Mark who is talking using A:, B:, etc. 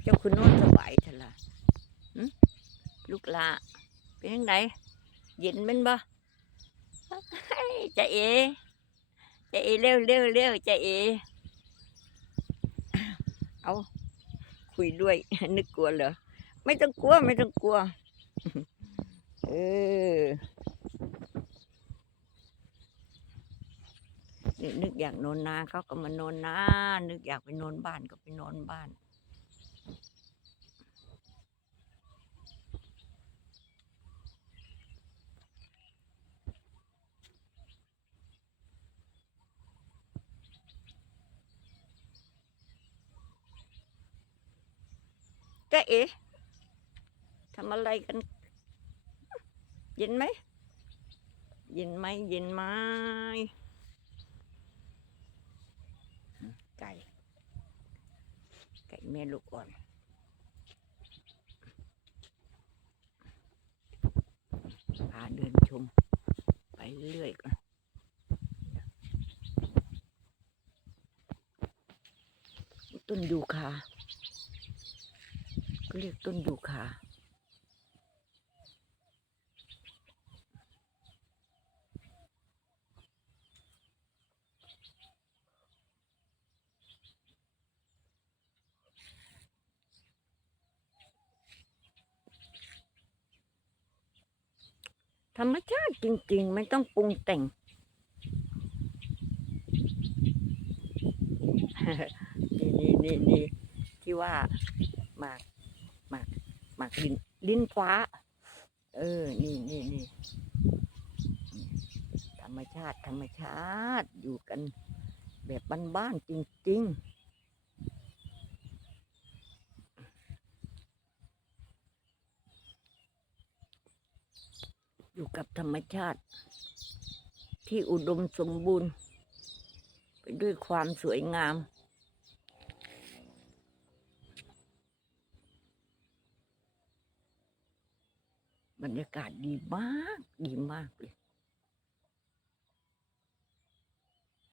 A: เจ้าคุณนอนสบายเถอะล่ะลูกหลาเป็นยังไงเย็นแมันบ่จะเอจะเอเร็วเร็วเร็วจะเอ เอาคุยด้วย นึกกลัวเหรอ ไม่ต้องกลัว ไม่ต้องกลัว เออนึกนึกอยากนอนนาเขาก็มานอนนานึกอยากไปนอนบ้านก็ไปนอนบ้าน จ๊เอ๋ทำอะไรกัน เย็นไหม เย็นไหมเย็นไหมไก่ ไก่แม่ลูกอ่อน พาเดินชม ไปเรื่อยก่อนต้นยูคา ก็เรียกต้นยูคาธรรมชาติจริง ๆ ไม่ต้องปรุงแต่ง นี่นี่นี่ที่ว่าหมาก หมากหมากลิ้นลิ้นฟ้า เออ นี่นี่นี่ธรรมชาติ ธรรมชาติอยู่กัน แบบบ้านๆจริง ๆอยู่กับธรรมชาติ ที่อุดมสมบูรณ์ ไปด้วยความสวยงาม บรรยากาศดีมาก ดีมากเลย